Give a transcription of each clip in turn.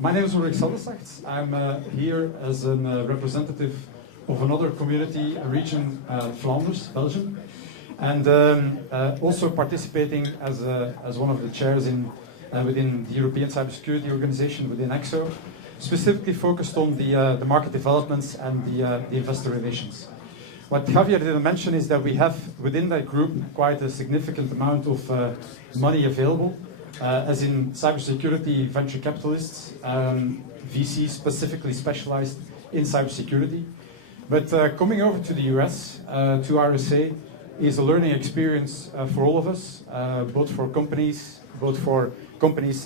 My name is Ulrich Saldesacht. I'm here as a representative of another community, a region, Flanders, Belgium, and also participating as one of the chairs within the European Cybersecurity Organization, within ECSO, specifically focused on the market developments and the investor relations. What Javier didn't mention is that we have within that group quite a significant amount of money available, as in cybersecurity venture capitalists, VCs specifically specialized in cybersecurity. But coming over to the US, to RSA, is a learning experience for all of us, both for companies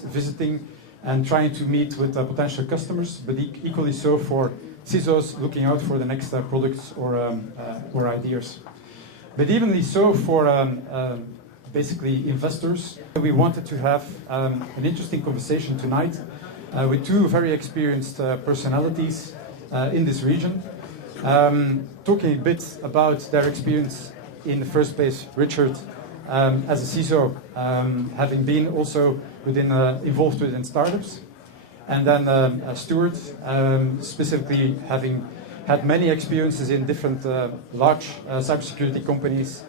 visiting and trying to meet with potential customers, but equally so for CISOs looking out for the next products or ideas. But evenly so for basically investors. We wanted to have an interesting conversation tonight with two very experienced personalities in this region, talking a bit about their experience in the first place. Richard, as a CISO, having been also involved within startups, and then Stuart, specifically having had many experiences in different large cybersecurity companies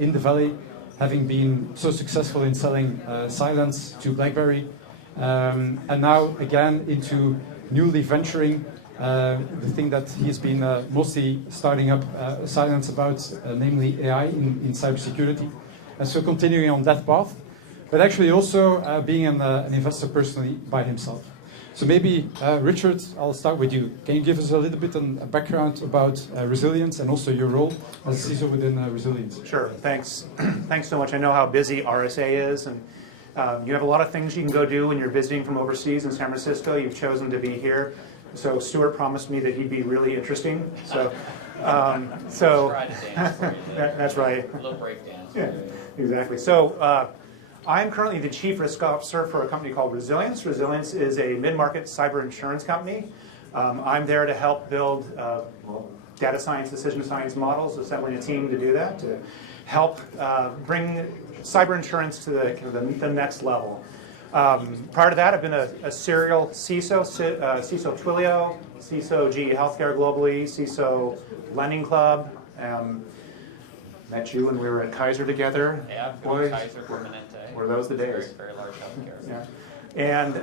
in the Valley, having been so successful in selling Silence to BlackBerry, and now again into newly venturing the thing that he's been mostly starting up Silence about, namely AI in cybersecurity, and so continuing on that path, but actually also being an investor personally by himself. So maybe, Richard, I'll start with you. Can you give us a little bit of a background about resilience and also your role as a CISO within resilience? Sure, thanks. Thanks so much. I know how busy RSA is, and you have a lot of things you can go do when you're visiting from overseas in San Francisco. You've chosen to be here. So Stuart promised me that he'd be really interesting. So, try to dance for you. That's right. A little break dance. Yeah, exactly. So I'm currently the chief risk officer for a company called Resilience. Resilience is a mid-market cyber insurance company. I'm there to help build data science, decision science models, assembling a team to do that, to help bring cyber insurance to the next level. Prior to that, I've been a serial CISO, CISO Twilio, CISO GE Healthcare globally, CISO Lending Club. Met you when we were at Kaiser together. Yeah, boys. Kaiser Permanente. Were those the days? Very, very large healthcare. Yeah. And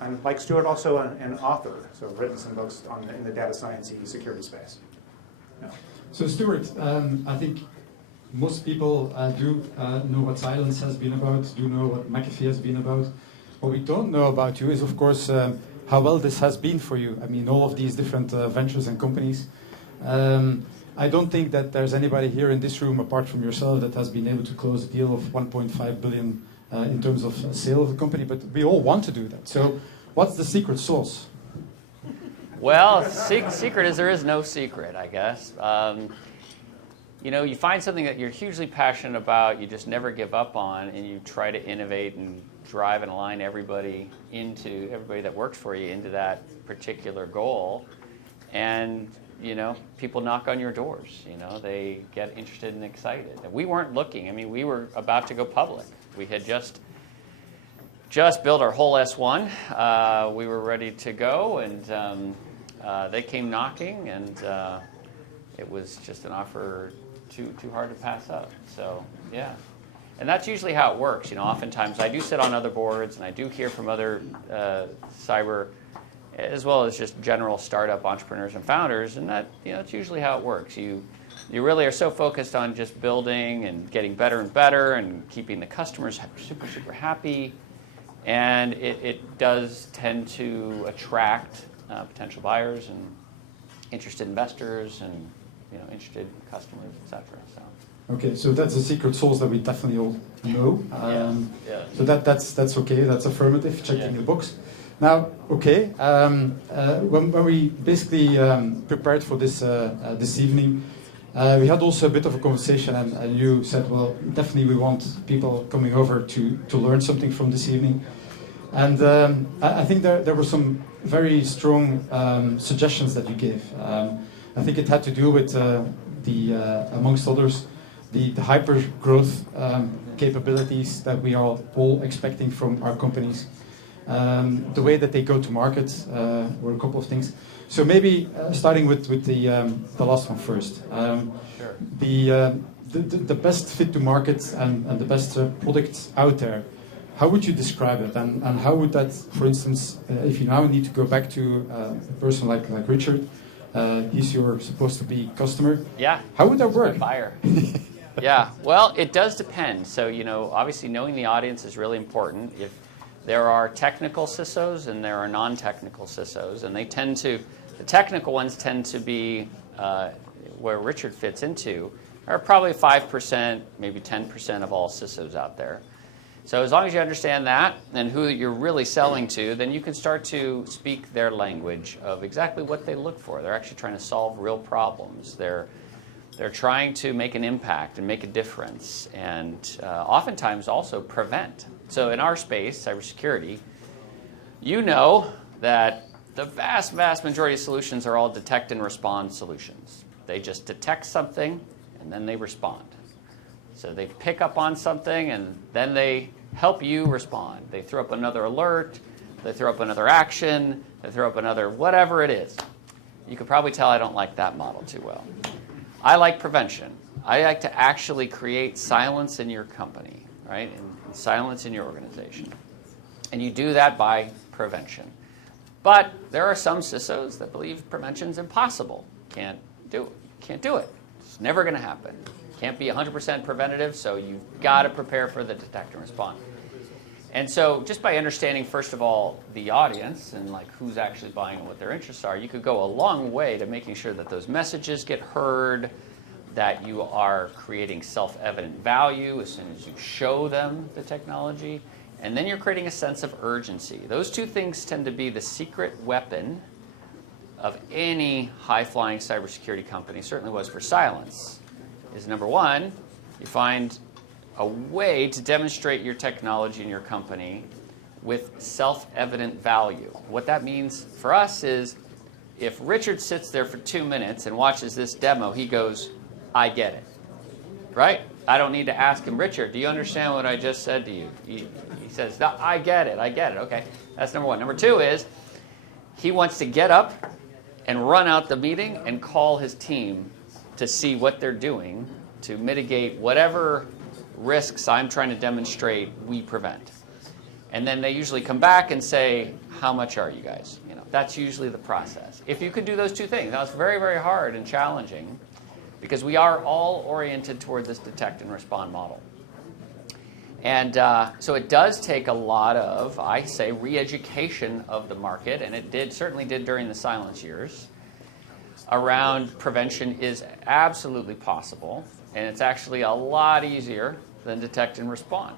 I'm, like Stuart, also an author. So I've written some books in the data science security space. Yeah. So Stuart, I think most people do know what Silence has been about, do know what McAfee has been about. What we don't know about you is, of course, how well this has been for you. I mean, all of these different ventures and companies. I don't think that there's anybody here in this room, apart from yourself, that has been able to close a deal of 1.5 billion in terms of sale of a company, but we all want to do that. So what's the secret sauce? Well, secret is there is no secret, I guess. You know, you find something that you're hugely passionate about, you just never give up on, and you try to innovate and drive and align everybody that works for you into that particular goal. And you know, people knock on your doors. You know, they get interested and excited. And we weren't looking. I mean, we were about to go public. We had just built our whole S1. We were ready to go, and they came knocking, and it was just an offer too hard to pass up. So yeah, and that's usually how it works. You know, oftentimes I do sit on other boards, and I do hear from other cyber, as well as just general startup entrepreneurs and founders, and that, you know, it's usually how it works. You really are so focused on just building and getting better and better and keeping the customers super, super happy, and it does tend to attract potential buyers and interested investors and, you know, interested customers, etc. So. Okay, so that's a secret sauce that we definitely all know. Yeah. So that's okay. That's affirmative. Checking the box. Now, okay, when we basically prepared for this evening, we had also a bit of a conversation, and you said, well, definitely we want people coming over to learn something from this evening. And I think there were some very strong suggestions that you gave. I think it had to do with amongst others, the hyper growth capabilities that we are all expecting from our companies. the way that they go to market, or a couple of things. So maybe starting with the last one first. Sure. The best fit to market and the best products out there. How would you describe it, and how would that, for instance, if you now need to go back to a person like Richard, he's your supposed to be customer. Yeah. How would that work? Buyer. Yeah. Well, it does depend. So, obviously knowing the audience is really important. If there are technical CISOs and there are non-technical CISOs, and the technical ones tend to be where Richard fits into, are probably 5%, maybe 10% of all CISOs out there. So as long as you understand that and who you're really selling to, then you can start to speak their language of exactly what they look for. They're actually trying to solve real problems. They're trying to make an impact and make a difference, and oftentimes also prevent. So in our space, cybersecurity, you know that the vast, vast majority of solutions are all detect and respond solutions. They just detect something and then they respond. So they pick up on something and then they help you respond. They throw up another alert, they throw up another action, they throw up another whatever it is. You could probably tell I don't like that model too well. I like prevention. I like to actually create silence in your company, right? And silence in your organization. And you do that by prevention. But there are some CISOs that believe prevention's impossible. Can't do it. It's never going to happen. Can't be 100% preventative, so you've got to prepare for the detect and respond. And so just by understanding, first of all, the audience and like who's actually buying and what their interests are, you could go a long way to making sure that those messages get heard, that you are creating self-evident value as soon as you show them the technology, and then you're creating a sense of urgency. Those two things tend to be the secret weapon of any high-flying cybersecurity company, certainly was for Silence. Is number one, you find a way to demonstrate your technology in your company with self-evident value. What that means for us is if Richard sits there for 2 minutes and watches this demo, he goes, I get it, right? I don't need to ask him, Richard, do you understand what I just said to you? He says, no, I get it. Okay, that's number one. Number two is he wants to get up and run out the meeting and call his team to see what they're doing to mitigate whatever risks I'm trying to demonstrate we prevent. And then they usually come back and say, how much are you guys? That's usually the process. If you could do those two things, now it's very, very hard and challenging because we are all oriented toward this detect and respond model. And so it does take a lot of, I say, re-education of the market, and it certainly did during the silence years. Around prevention is absolutely possible, and it's actually a lot easier than detect and respond.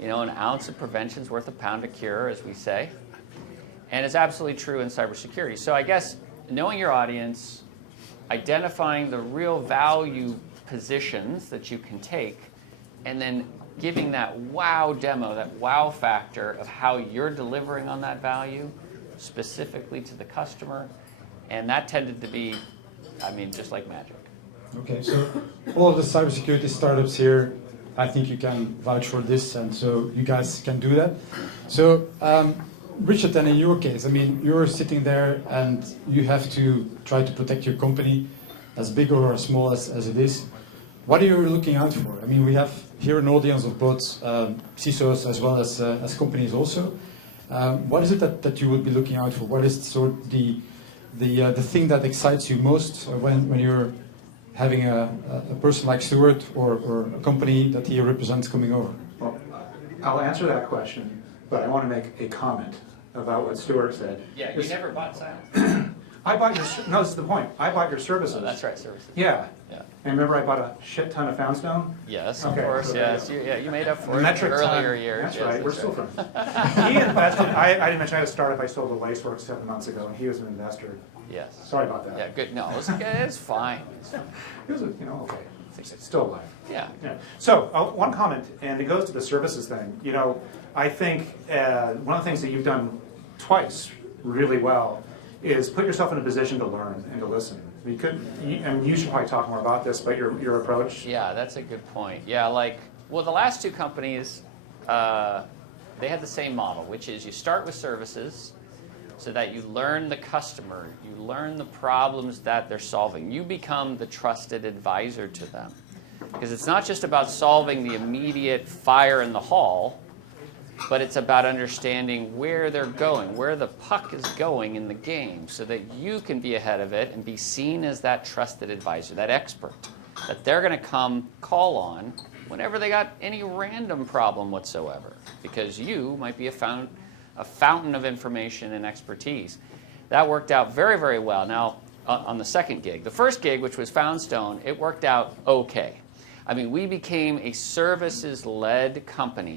An ounce of prevention is worth a pound of cure, as we say, and it's absolutely true in cybersecurity. So I guess knowing your audience, identifying the real value positions that you can take, and then giving that wow demo, that wow factor of how you're delivering on that value specifically to the customer. And that tended to be, just like magic. Okay, so all of the cybersecurity startups here, I think you can vouch for this, and so you guys can do that. So, Richard, then in your case, you're sitting there and you have to try to protect your company, as big or as small as it is. What are you looking out for? We have here an audience of both CISOs as well as companies also. What is it that you would be looking out for? What is sort of the thing that excites you most when you're having a person like Stuart or a company that he represents coming over? Well, I'll answer that question, but I want to make a comment about what Stuart said. Yeah, you never bought Silence. I bought your, no, this is the point. I bought your services. Oh, that's right, services. Yeah. Yeah. And remember I bought a shit ton of Foundstone? Yes, Okay, of course, so yes. You made up for it in Metric earlier ton. years. That's Yes, right, we're that's still right. friends. He invested, I didn't mention I had a startup I sold to Laceworks 7 months ago, and he was an investor. Yes. Sorry about that. Yeah, good. No, it's fine. It's fine. It was, okay. It's still alive. Yeah. Yeah. So one comment, and it goes to the services thing. I think one of the things that you've done twice really well is put yourself in a position to learn and to listen. You should probably talk more about this, but your approach. Yeah, that's a good point. Yeah, the last two companies, they had the same model, which is you start with services so that you learn the customer, you learn the problems that they're solving. You become the trusted advisor to them. Because it's not just about solving the immediate fire in the hall, but it's about understanding where they're going, where the puck is going in the game, so that you can be ahead of it and be seen as that trusted advisor, that expert, that they're going to come call on whenever they got any random problem whatsoever, because you might be a fountain of information and expertise. That worked out very, very well. Now, on the second gig. The first gig, which was Foundstone, it worked out okay. I mean, we became a services-led company